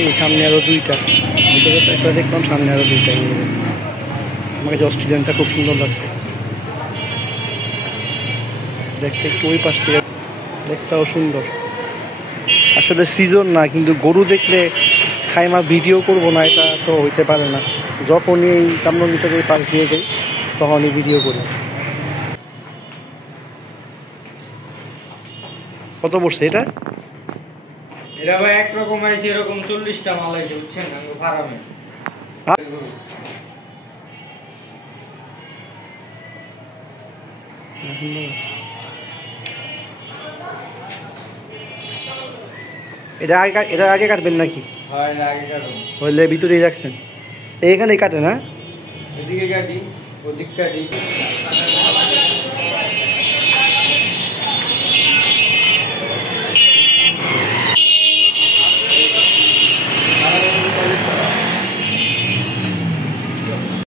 এই সামনে আরও দুইটা, ভিতরে তো একটা দেখলাম, সামনে আরও দুইটা। আমার কাছে অক্সিজেনটা খুব সুন্দর লাগছে দেখতে, একটু ওই পাশ থেকে দেখতেও সুন্দর। আসলে সিজন না, কিন্তু গরু দেখলে খাইমা ভিডিও করবো না এটা তো হইতে পারে না। যখনই এই কামরঙ্গিটাকে পাশ দিয়ে যাই তখনই ভিডিও করি। কত পড়ছে এটা? এটা ভাই একরকম আইছে, এরকম 40টা মাল আইছে, বুঝছেন ফার্মে। এটা আগে কাটবেন নাকি? হ্যাঁ, এটা আগে কাটুন। হইলে ভিতরেই রাখছেন, এইখানেই কাটে না? এদিকে কাটি, ওদিক কাটি।